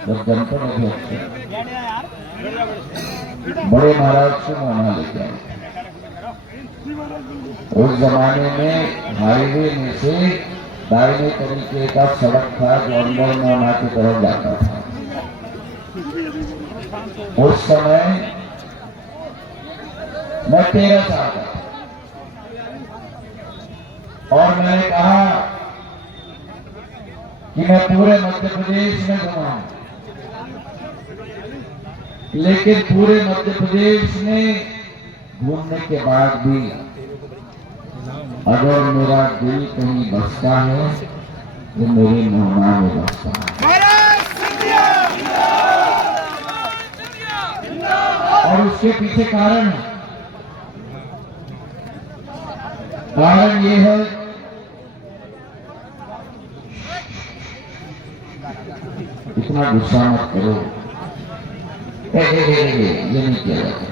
जब जनपद अध्यक्ष बड़े महाराज से वहां लेके आए। उस जमाने में हाईवे में से दाहिने तरीके का सड़क था जो अंदर मोहना की तरफ जाता था। उस समय मैं 13 साल का और मैंने कहा कि मैं पूरे मध्य प्रदेश में घूमा, लेकिन पूरे मध्य प्रदेश में घूमने के बाद भी अगर मेरा दिल कहीं बसता है तो मेरे मोहना में बसता है। और उसके पीछे कारण है, कारण ये है इतना गुस्सा मत करो, ये नहीं किया जाता,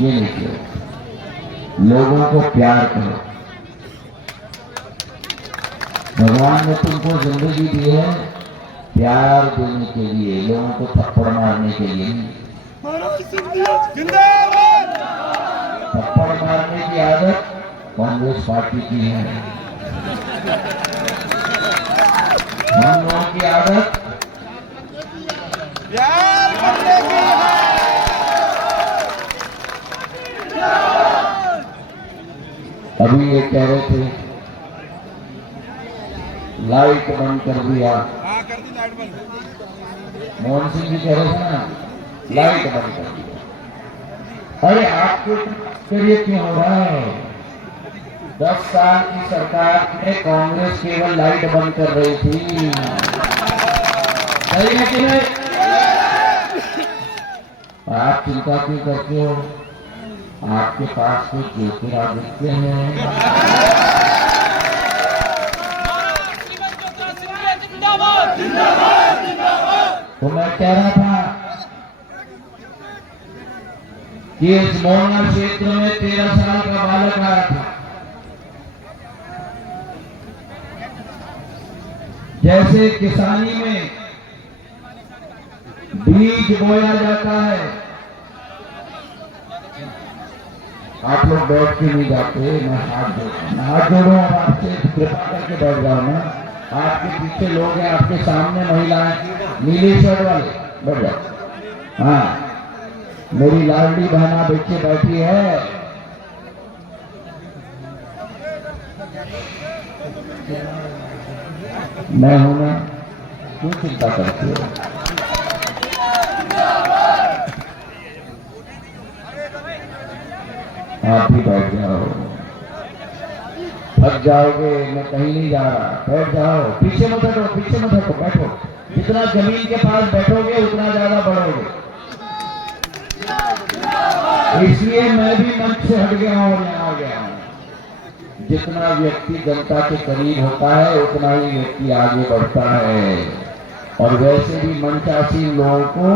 ये नहीं किया। लोगों को प्यार करो। भगवान ने तुमको जिंदगी दी है प्यार देने के लिए, लोगों को थप्पड़ मारने के लिए नहीं। थप्पड़ मारने की आदत कांग्रेस पार्टी की है, हम लोगों की आदत प्यार करने की है। अभी ये कह रहे थे लाइट बंद कर दिया, कर दी लाइट बंद। मोहन सिंह जी कह रहे थे ना लाइट बंद कर दिया। अरे आपको आश्चर्य क्यों हो रहा है? 10 साल की सरकार में कांग्रेस केवल लाइट बंद कर रही थी, सही है कि नहीं? आप चिंता क्यों करते हो? आपके पास कुछ ज्योतिरादित्य हैं। तो मैं कह रहा था कि इस मोहना क्षेत्र में 13 साल का बालक आया था। जैसे किसानी में बीज बोया जाता है, आप लोग बैठ के नहीं जाते, मैं हाथ जोड़ो और आपसे कृपा करके बैठ जाओ ना। आपके पीछे लोग हैं, आपके सामने महिलाएं नीले शर्ट वाले बैठ जाओ। हाँ, मेरी लाडली बहना बच्चे बैठी है, मैं हूं ना, क्यों चिंता करती हो? आप भी बैठ जाओ, थक जाओगे, मैं कहीं नहीं जा रहा, बैठ जाओ। पीछे मत हटो, पीछे मत हटो, बैठो। जितना जमीन के पास बैठोगे उतना ज्यादा बढ़ोगे। इसलिए मैं भी मंच से हट गया और यहाँ आ गया हूं। जितना व्यक्ति जनता के करीब होता है उतना ही व्यक्ति आगे बढ़ता है। और वैसे भी मंचासीन लोगों को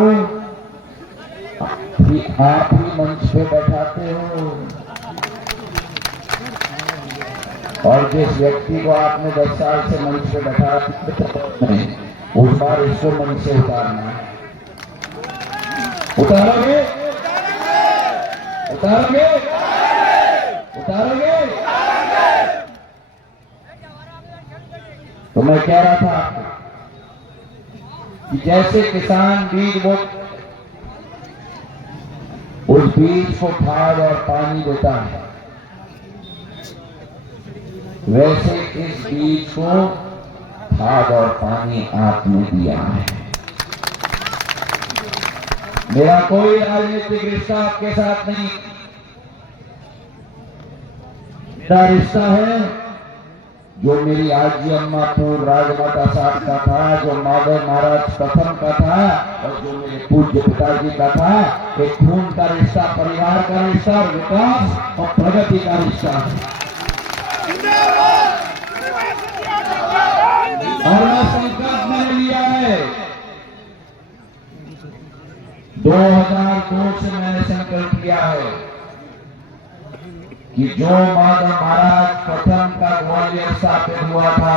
आप ही मंच पे बैठाते हो, और जिस व्यक्ति को आपने 10 साल से मंच पे बैठा उस बार इसको मंच से उतारना है। उतारोगे? उतारोगे? उतारोगे? तो मैं कह रहा था आपको कि जैसे किसान बीज बो उस बीज को खाद और पानी देता है, वैसे इस बीज को खाद और पानी आपने दिया है। मेरा कोई राजनीतिक रिश्ता आपके साथ नहीं, मेरा रिश्ता है जो मेरी आजी अम्मापुर राजमाता साहब का था, जो माधव महाराज प्रथम का था, और जो मेरे पूज्य पिताजी का था। एक खून का रिश्ता, परिवार का रिश्ता, और विकास और प्रगति का रिश्ता है। और मैं संकल्प मैंने लिया है, 2002 से मैंने संकल्प लिया है कि जो माधव महाराज प्रथम का ग्वालियर स्थापित हुआ था,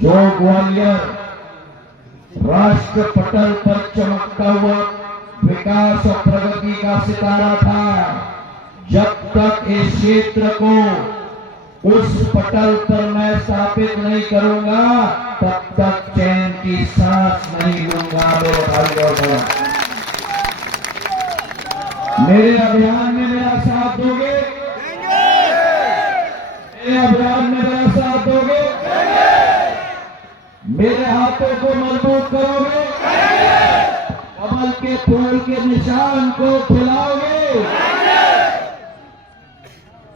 जो ग्वालियर राष्ट्र पटल पर चमकता हुआ विकास और प्रगति का सितारा था। जब तक इस क्षेत्र को उस पटल पर मैं स्थापित नहीं करूंगा, तब तक चैन की सांस नहीं लूंगा। मेरे भाइयों बहनों, मेरे अभियान में मेरा साथ दोगे? मेरे अभियान में मेरा साथ दोगे? मेरे हाथों को मजबूत करोगे? कमल के फूल के निशान को खिलाओगे?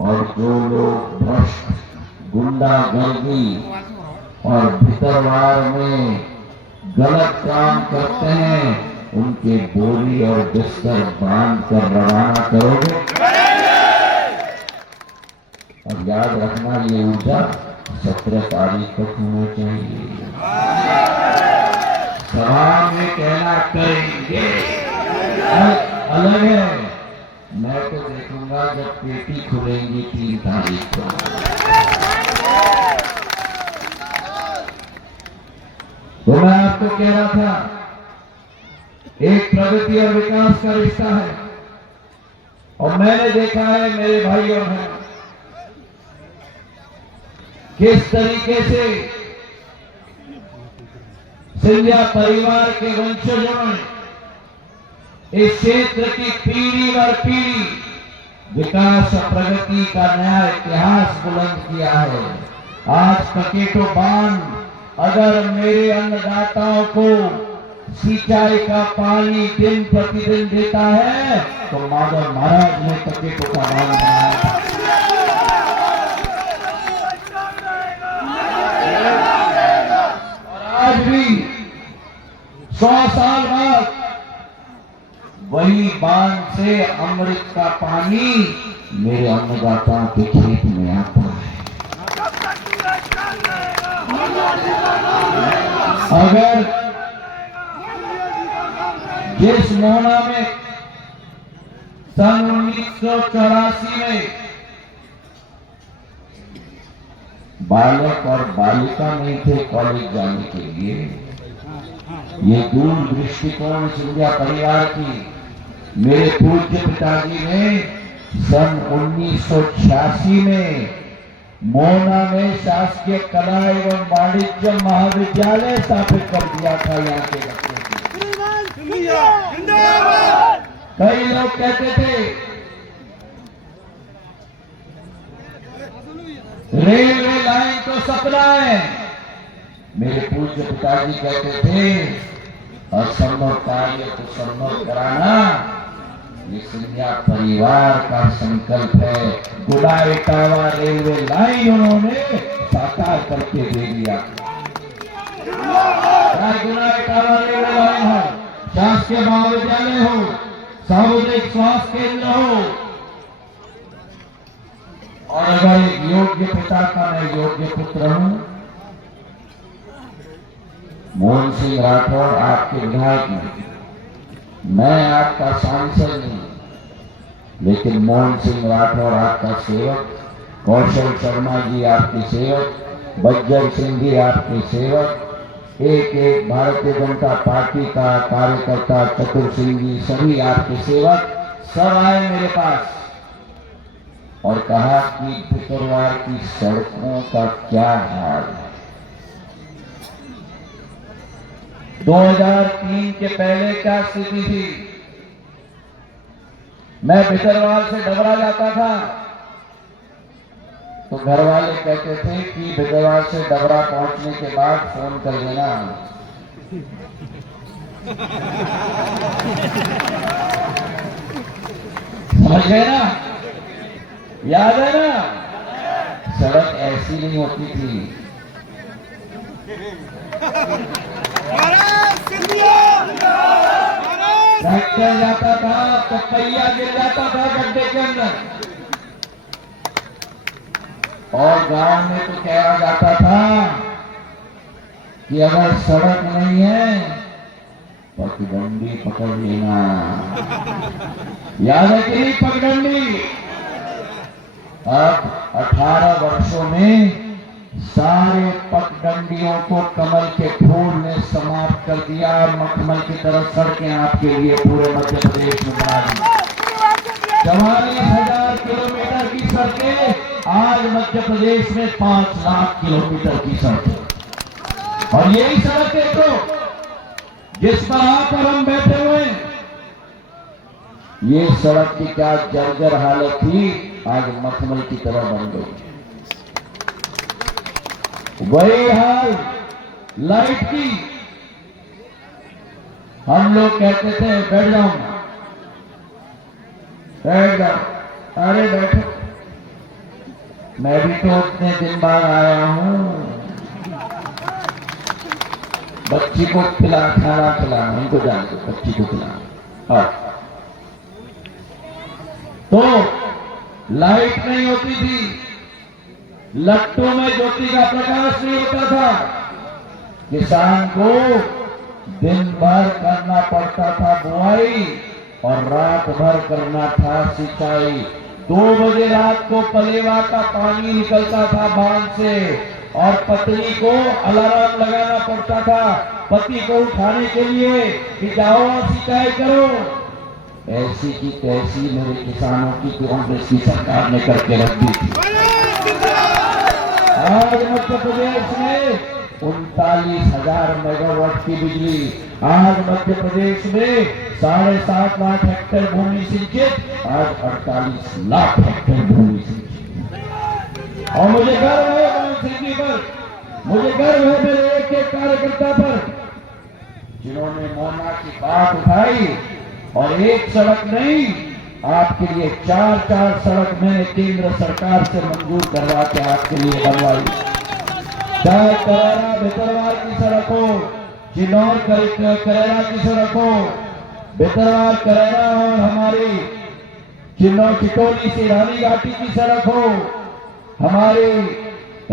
और जो लोग भ्रष्ट, गुंडागर्दी और भितरवार में गलत काम करते हैं, उनके बोरी और बिस्तर बांध कर रवाना करोगे? और याद रखना, ये ऊर्जा 17 तारीख तक होना चाहिए। सभा में कहना करेंगे अलग है, मैं तो देखूंगा जब पेटी खुलेंगी 3 तारीख को। तो मैं आपको कह रहा था, एक प्रगति और विकास का रिश्ता है। और मैंने देखा है मेरे भाई और बहन, किस तरीके से सिंधिया परिवार के वंशजों ने इस क्षेत्र की पीढ़ी दर पीढ़ी विकास और प्रगति का नया इतिहास बुलंद किया है। आज ककेटो बांध अगर मेरे अन्नदाताओं को सिंचाई का पानी दिन प्रतिदिन देता है, तो माधव महाराज ने ककेटो का बांध बनाया। और आज भी 100 साल बाद वही बांध से अमृत का पानी मेरे अन्नदाताओं के खेत में आता है। अगर जिस मोहना में सन 1984 में बालक और बालिका नहीं थे कॉलेज जाने के लिए, ये दूर दृष्टिकोण सिंधिया परिवार की मेरे पूज्य पिताजी ने सन 1986 में मोहना में शासकीय कला एवं वाणिज्य महाविद्यालय स्थापित कर दिया था। यहाँ के बच्चों को कई लोग कहते थे रेलवे लाइन तो सपना है, मेरे पूज्य पिताजी कहते थे असंभव कार्य को संभव कराना ये सिंधिया परिवार का संकल्प है। गुना इटावा रेलवे लाइन उन्होंने साकार करके दे दिया। गुना इटावा रेलवे लाइन हो, शासकीय महाविद्यालय हो, सामुदायिक स्वास्थ्य केंद्र हो, और अगर एक योग्य पिता का मैं योग्य पुत्र हूं, मोहन सिंह राठौर आपके विधायक नहीं, मैं आपका सांसद नहीं, लेकिन मोहन सिंह राठौर आपका सेवक, कौशल शर्मा जी आपके सेवक, बज्जर सिंह जी आपके सेवक, एक एक भारतीय जनता पार्टी का कार्यकर्ता, चतुर सिंह जी सभी आपके सेवक, सब आए मेरे पास और कहा कि भितरवार की सड़कों का क्या हाल है। 2003 के पहले क्या स्थिति थी? मैं भितरवार से डबरा जाता था तो घर वाले कहते थे कि भितरवार से डबरा पहुंचने के बाद फोन कर देना। समझ गए ना? याद है ना? सड़क ऐसी नहीं होती थी। ट्रैक्टर जाता था तो पहिया गिर जाता था गड्ढे के अंदर, और गांव में तो कहा जाता था कि अगर सड़क नहीं है पगडंडी पकड़ लेना। याद है कि नहीं पगडंडी? अब 18 वर्षों में सारे पगडंडियों को कमल के फूल ने समाप्त कर कर दिया और मखमल की तरफ सड़कें आपके लिए पूरे मध्य प्रदेश में बना दी। 44,000 किलोमीटर की सड़कें आज मध्य प्रदेश में 5 लाख किलोमीटर की सड़कें। और यही सड़क देखो जिस पर आकर हम बैठे हुए हैं, ये सड़क की क्या जर्जर हालत थी, आज मखमल की तरह बन गई। वही हाल लाइट की। हम लोग कहते थे बैठ जाओ, बैठ जाओ, अरे बैठो, मैं भी तो उतने दिन बाद आया हूं, बच्ची को खाना खिलाना, उनको जान दो, बच्ची को खिलाना। तो लाइट नहीं होती थी, लट्टों में ज्योति का प्रकाश नहीं होता था, किसान को दिन भर करना पड़ता था बुआई और रात भर करना था सिंचाई। 2 बजे रात को पलेवा का पानी निकलता था बांध से और पत्नी को अलार्म लगाना पड़ता था पति को उठाने के लिए कि जाओ सिंचाई करो। ऐसी की तैसी मेरे किसानों की कांग्रेस की सरकार ने करके रख दी थी। आज मध्य प्रदेश में 39,000 मेगावाट की बिजली, आज मध्य प्रदेश में 7.5 लाख हेक्टेयर भूमि सिंचित, आज 48 लाख हेक्टेयर भूमि सिंचित। और मुझे गर्व है सिंह जी पर, मुझे गर्व है मेरे एक कार्यकर्ता पर जिन्होंने मोना की बात उठाई और एक सड़क नहीं, आपके लिए 4 सड़क मैंने केंद्र सरकार से मंजूर करवा के आपके लिए बनवाई। चाहे करेरा भितरवार की सड़क हो, चिन्नौर करेरा की सड़क हो, भितरवार करेरा और हमारी चिन्नौर चिटोली से रानी घाटी की सड़क हो, हमारी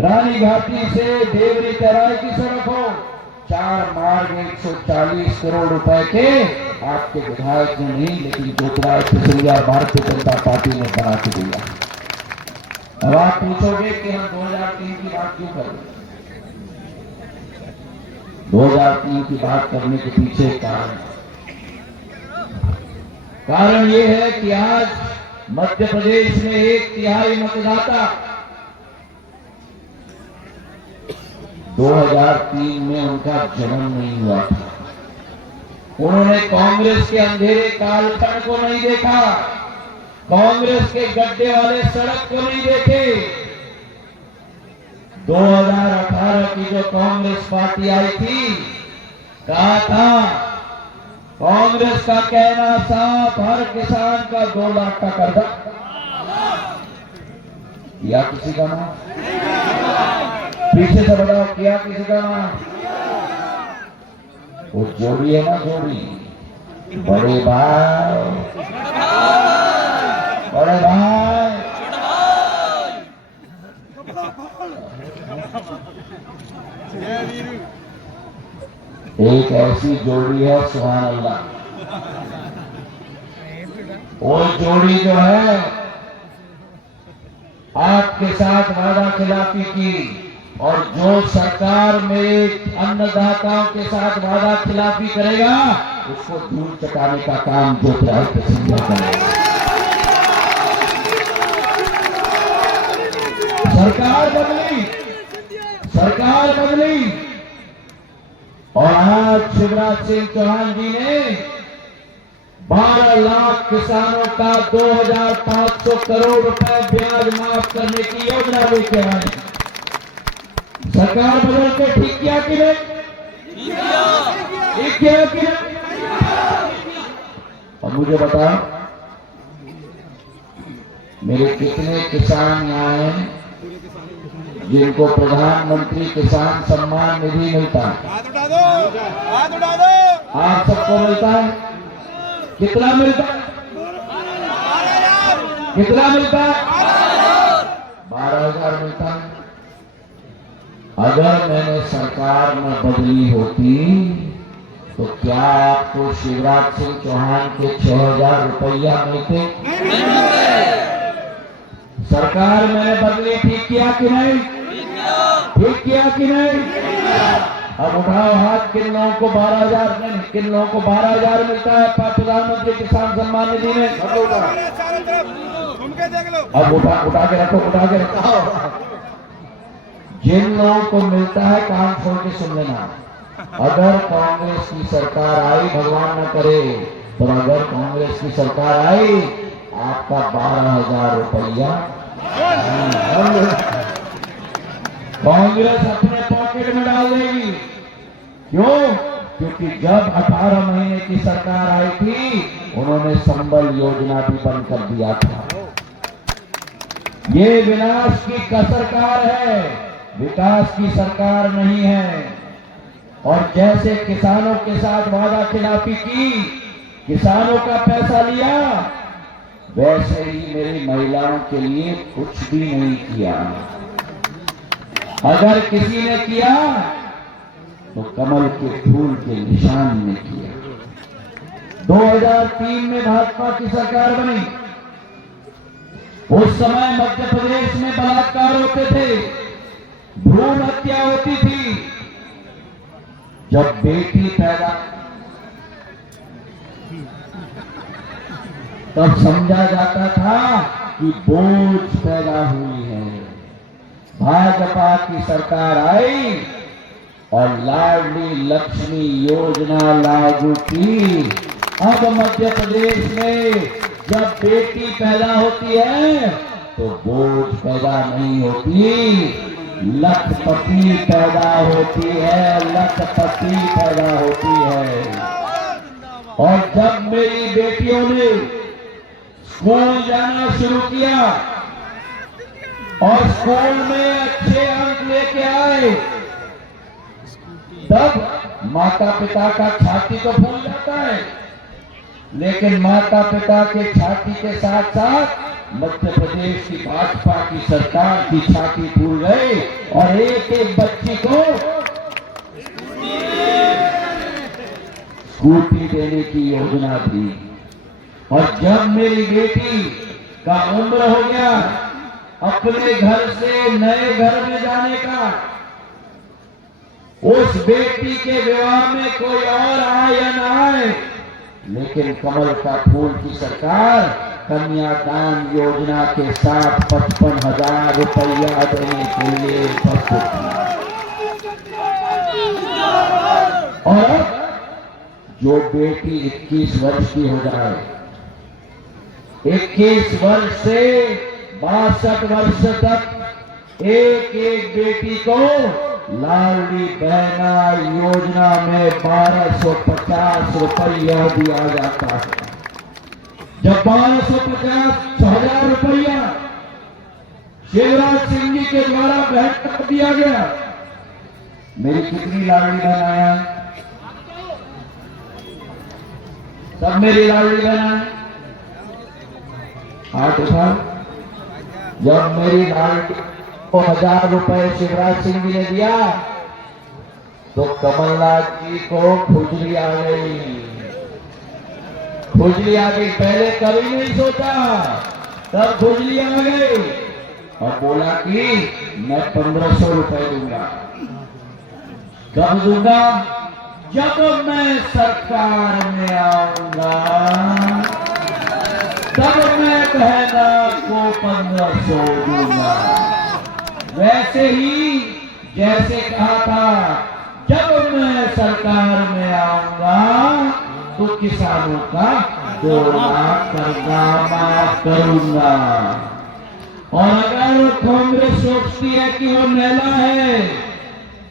रानी घाटी से देवरी तराई की सड़क हो, 4 मार्ग 140 करोड़ रुपए के आपके विधायक ने नहीं, लेकिन ज्योतिरादित्य सिंधिया भारतीय जनता पार्टी ने बना के दिया। अब आप पूछोगे कि हम 2003 की बात क्यों कर रहे हैं? 2003 की बात करने के पीछे कारण ये है कि आज मध्य प्रदेश में 1/3 मतदाता 2003 में उनका जन्म नहीं हुआ था। उन्होंने कांग्रेस के अंधेरे कालखंड को नहीं देखा, कांग्रेस के गड्ढे वाले सड़क को नहीं देखे। 2018 की जो कांग्रेस पार्टी आई थी, कहा था कांग्रेस का कहना साफ, हर किसान का 2 लाख का कर्जा या किसी का नाम पीछे से बताओ किया किसी का नाम? वो जोड़ी है ना, जोड़ी बड़े भाई, बड़े भाई, एक ऐसी जोड़ी है सुभान अल्लाह। वो जोड़ी जो है आपके साथ वादा खिलाफी की, और जो सरकार में अन्नदाताओं के साथ वादा खिलाफी करेगा उसको धूल चटाने का काम ज्योतिरादित्य सिंधिया करेगा। सरकार बदली, सरकार बदली, और आज शिवराज सिंह चौहान जी ने 12 लाख किसानों का 2,500 करोड़ रुपए ब्याज माफ करने की योजना लेके आए। सरकार बदल के ठीक किया कि नहीं? ठीक किया कि नहीं? और मुझे बताओ मेरे कितने किसान यहाँ हैं जिनको प्रधानमंत्री किसान सम्मान निधि मिलता है? हाथ उठा दो, हाथ उठा दो। आप सबको मिलता है? कितना मिलता है? कितना मिलता है? 12,000 मिलता है। अगर मैंने सरकार में बदली होती तो क्या आपको शिवराज सिंह चौहान के 6,000 रुपया मिलते? सरकार मैंने बदली, ठीक किया कि नहीं? ठीक किया कि नहीं? अब उठाओ हाथ, किन लोगों को 12,000 नहीं, किन लोगों को 12,000 मिलता है प्रधानमंत्री किसान सम्मान निधि में? अब उठा के रखो, उठा के रखो। जिन लोगों को मिलता है कान खोल के सुन लेना। अगर कांग्रेस की सरकार आई, भगवान न करे, तो अगर कांग्रेस की सरकार आई, आपका 12,000 रुपया कांग्रेस अपने पॉकेट में डाल देगी। क्यों? क्योंकि जब 18 महीने की सरकार आई थी, उन्होंने संबल योजना भी बंद कर दिया था। ये विनाश की सरकार है, विकास की सरकार नहीं है। और जैसे किसानों के साथ वादा खिलाफी की, किसानों का पैसा लिया, वैसे ही मेरी महिलाओं के लिए कुछ भी नहीं किया। अगर किसी ने किया तो कमल के फूल के निशान ने किया। 2003 में भाजपा की सरकार बनी। उस समय मध्य प्रदेश में बलात्कार होते थे, भ्रूण हत्या होती थी। जब बेटी पैदा, तब समझा जाता था कि बोझ पैदा हुई है। भाजपा की सरकार आई और लाडली लक्ष्मी योजना लागू की। अब मध्य प्रदेश में जब बेटी पैदा होती है तो बोझ पैदा नहीं होती, लखपति पैदा होती है, लखपति पैदा होती है। और जब मेरी बेटियों ने स्कूल जाना शुरू किया और स्कूल में अच्छे अंक लेके आए, तब माता पिता का छाती तो फूल जाता है, लेकिन माता पिता के छाती के साथ साथ मध्य प्रदेश की भाजपा की सरकार की छाती फूल गई और एक एक बच्ची को स्कूटी देने की योजना थी। और जब मेरी बेटी का उम्र हो गया अपने घर से नए घर में जाने का, उस बेटी के विवाह में कोई और आए या न आए, लेकिन कमल का फूल की सरकार कन्यादान योजना के साथ 55,000 रुपया देने के लिए प्रस्तुत थी। और अब जो बेटी 21 वर्ष की हो जाए, 21 वर्ष से 62 वर्ष तक एक एक बेटी को लाडली बहना योजना में 1250 रुपया दिया जाता है। जब 1250,000 रुपया शिवराज सिंह जी के द्वारा बहन को दिया गया, मेरी कितनी लाडली बहन आया? सब मेरी लाडली बहन आए, हाथ उठा। जब मेरी लाडली को 1000 रुपए शिवराज सिंह जी ने दिया तो कमलनाथ जी को खुजली आ गई। खुजली आ गई, पहले कभी नहीं सोचा, तब खुजली आ गई और बोला कि मैं 1500 रुपए दूंगा। कब दूंगा? जब मैं सरकार में आऊंगा, तब मैं बहना को 1500 दूंगा। वैसे ही जैसे कहा था, जब मैं सरकार में आऊंगा तो किसानों का 2 लाख कर्जा माफ करूंगा। और अगर कांग्रेस सोचती है कि वो नेला है,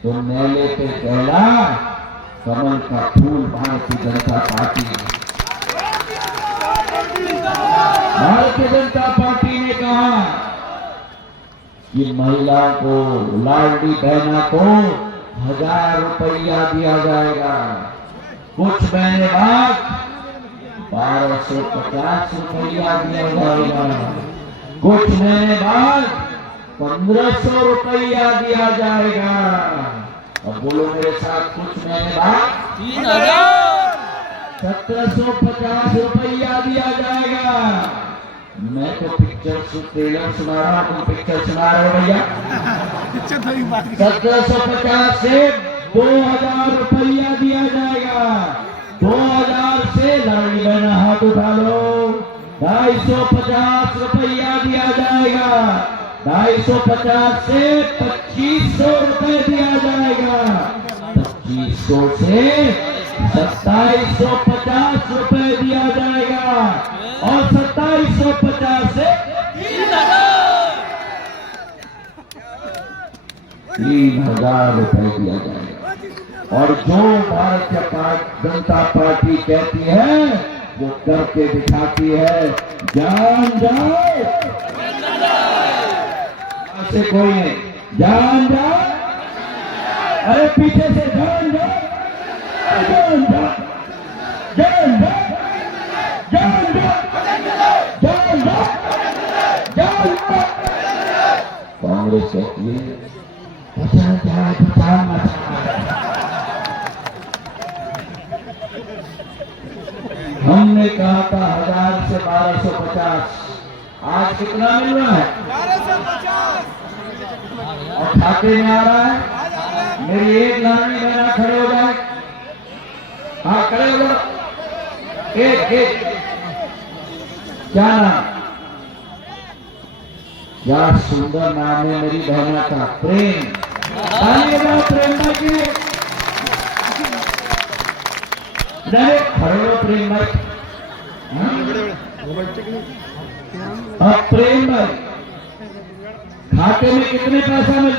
तो नेले पे पहला कमल का फूल भारतीय जनता पार्टी। भारतीय जनता पार्टी ने कहा कि महिला को, लाडली बहना को 1000 रुपया दिया जाएगा। कुछ महीने बाद 1250 रुपया दिया जाएगा। कुछ महीने बाद 1500 रुपया दिया जाएगा। अब बोलो मेरे साथ, कुछ महीने बाद 1750 रुपया दिया जाएगा। मैं तो पिक्चर ट्रेलर सुना रहा हूं, तुम पिक्चर सुना रहे हो भैया। 1750 से 2000 रुपया दिया जाएगा। 2000 से लाड़ी बहना हाथ उठा लो। 250 रुपया दिया जाएगा। 250 से 2500 रुपए दिया जाएगा। 2500 से 2750 रुपए दिया जाएगा और 2750 से 3000 रुपए दिया जाएगा। और जो भारतीय जनता पार्टी कहती है वो करके दिखाती है। जान जाओ ऐसे कोई नहीं, जान जाओ। अरे पीछे से जान जाओ, जान जाओ, जान जाओ, जान जाओ, जान जाओ, जान जाओ। कांग्रेस कहती है हमने कहा था 1000 से 1250, आज कितना मिल रहा है? 1250 और खाते में आ रहा है। मेरी एक लानी बहना खड़े हो जाए। हाँ खड़े हो जाओ। एक क्या नाम? क्या सुंदर नाम है मेरी बहना का, प्रेम। प्रेम भाई की खड़े हो प्रेम भाई। अब प्रेम भाई खाते में कितने पैसा मिल?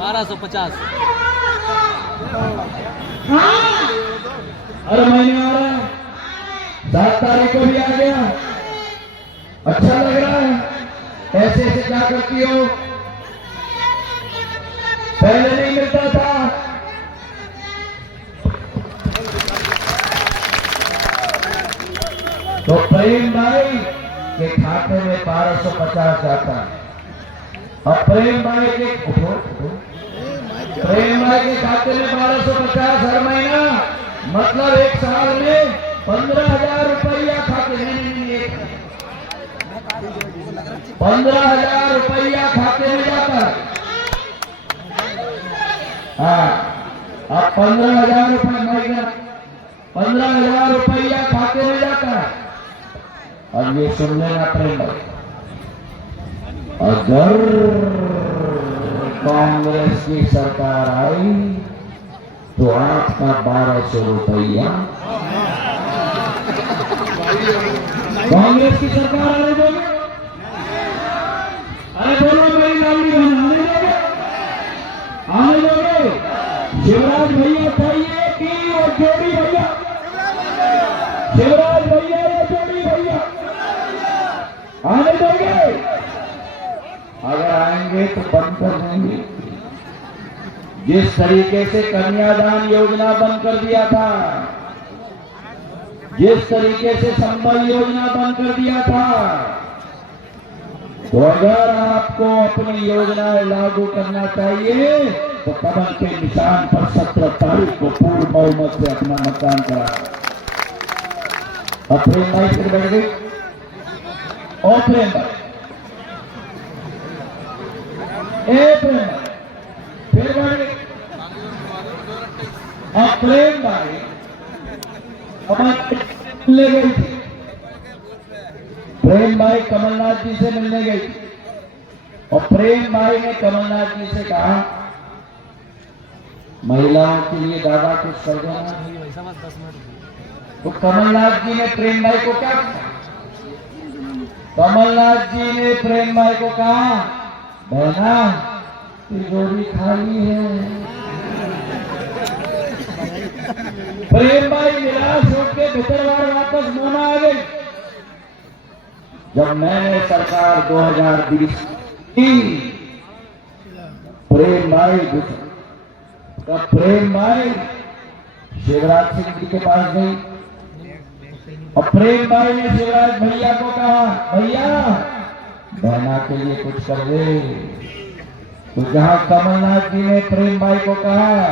1250। अरे महीने आ रहा है, 7 तारीख को भी आ गया। अच्छा लग रहा है। ऐसे ऐसे क्या करती हो? पहले नहीं मिलता था। तो प्रेम भाई के खाते में 1250 आता है। अब प्रेम भाई के प्रेम भाई के खाते में 1250 हर महीना, मतलब एक साल में 15,000 रुपया खाते में 15,000 रुपया खाते में जाता है। हाँ, अब 15,000 रुपये महीना, 15,000 रुपया खाते में जाता है। अब ये सुन लेना प्रेम भाई, अगर कांग्रेस की सरकार आई तो आपका 1200 रुपया कांग्रेस की सरकार आने दोगे? अरे बोलो मेरी लाडली बहन, आने दोगे? आने दोगे? शिवराज भैया चाहिए कि और जोड़ी भैया? शिवराज भैया या जोड़ी भैया? आने दोगे? अगर आएंगे तो बंद कर देंगे। जिस तरीके से कन्यादान योजना बंद कर दिया था, जिस तरीके से संबल योजना बंद कर दिया था, तो अगर आपको अपनी योजनाएं लागू करना चाहिए तो कमल के निशान पर 17 तारीख को पूर्ण बहुमत से अपना मतदान करा। अब प्रेम भाई फिर बढ़ गई और प्रेम भाई प्रेम भाई फिर बढ़ गई। अब प्रेम भाई मिलने गई थी। प्रेम भाई कमलनाथ जी से मिलने गई थी और प्रेम भाई ने कमलनाथ जी से कहा महिलाओं के लिए दादा कुछ कर देना। तो कमलनाथ जी ने प्रेम भाई को क्या कहा? कमलनाथ जी ने प्रेम भाई को कहा, बहना तिजोरी खाली है। प्रेम भाई निराश होकर भितरवार वापस मोना आ गई। जब मैंने सरकार 2020 की, प्रेम भाई तब प्रेम भाई शिवराज सिंह जी के पास गई और प्रेम भाई ने शिवराज भैया को कहा, भैया बहना के लिए कुछ कर दे। तो जहां कमलनाथ जी ने प्रेम भाई को कहा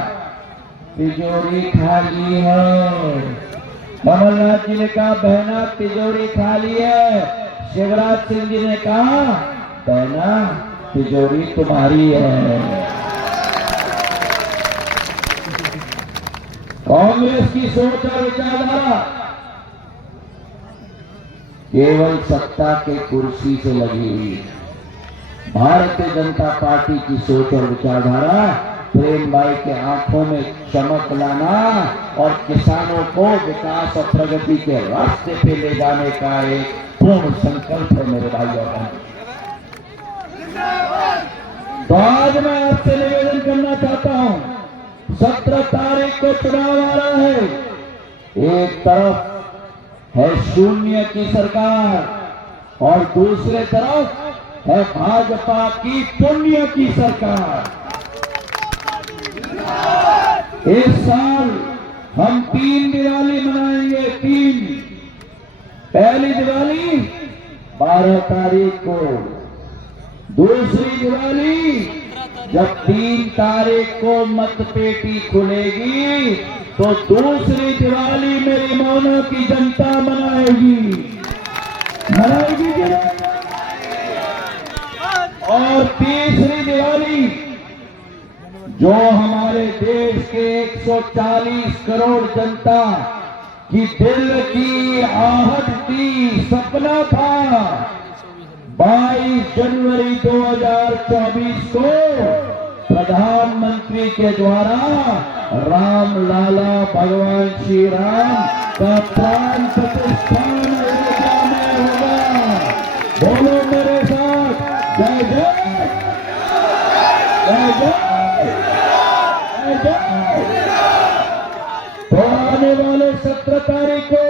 तिजोरी खाली है, कमलनाथ जी ने कहा बहना तिजोरी खाली है, शिवराज सिंह जी ने कहा बहना तिजोरी तुम्हारी है। कांग्रेस की सोच और विचारधारा केवल सत्ता के कुर्सी से लगी हुई है। भारतीय जनता पार्टी की सोच और विचारधारा प्रेम भाई के आंखों में चमक लाना और किसानों को विकास और प्रगति के रास्ते पे ले जाने का एक पूर्ण संकल्प है मेरे भाई और बहन। तो आज मैं आपसे निवेदन करना चाहता हूं, 17 तारीख को चुनाव आ रहा है। एक तरफ है शून्य की सरकार और दूसरे तरफ है भाजपा की पुण्य की सरकार। इस साल हम 3 दिवाली मनाएंगे। 3 पहली दिवाली 12 तारीख को, दूसरी दिवाली जब 3 तारीख को मतपेटी खुलेगी तो दूसरी दिवाली मेरी मौनों की जनता मनाएगी कि नहीं? और तीसरी दिवाली जो हमारे देश के 140 करोड़ जनता की दिल की आहट थी, सपना था, 22 जनवरी 2024 को प्रधानमंत्री के द्वारा राम लाला भगवान श्री राम का प्राण प्रतिष्ठान अयोध्या में होगा। बोलो मेरे साथ, जय जय जय जय जय। तो आने वाले 17 तारीख को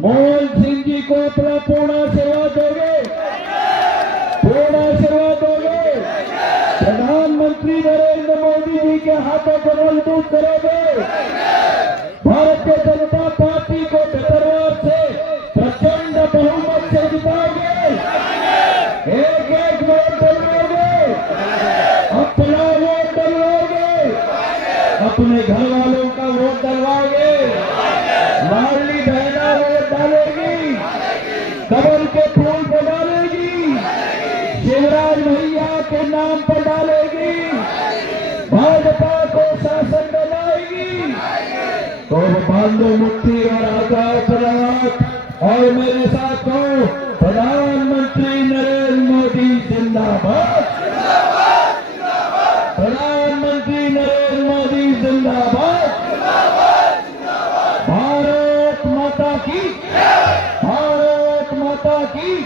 मोहन सिंह जी को अपना पूर्ण आशीर्वाद दोगे? पूर्ण आशीर्वाद दोगे? प्रधानमंत्री नरेंद्र मोदी जी के हाथों को मजबूत करोगे? भारतीय जनता पार्टी को बेतरवार से प्रचंड बहुमत से जिताओगे? एक वोट डलवाओगे? अपना वोट डलवाओगे? अपने घर वालों का वोट डलवाओगे? लाडली बहना वोट डालेगी? कमल के फूल पर डालेगी? शिवराज भैया के नाम पर डालेगी? भाजपा को शासन बनाएगी? तो बांधो मुट्ठी और आजाद रात और मेरे साथ कहो, प्रधानमंत्री नरेंद्र मोदी जिंदाबाद, प्रधानमंत्री नरेंद्र मोदी जिंदाबाद, भारत माता की, भारत माता की,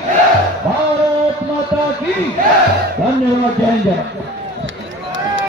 भारत माता की। धन्यवाद। जय जय।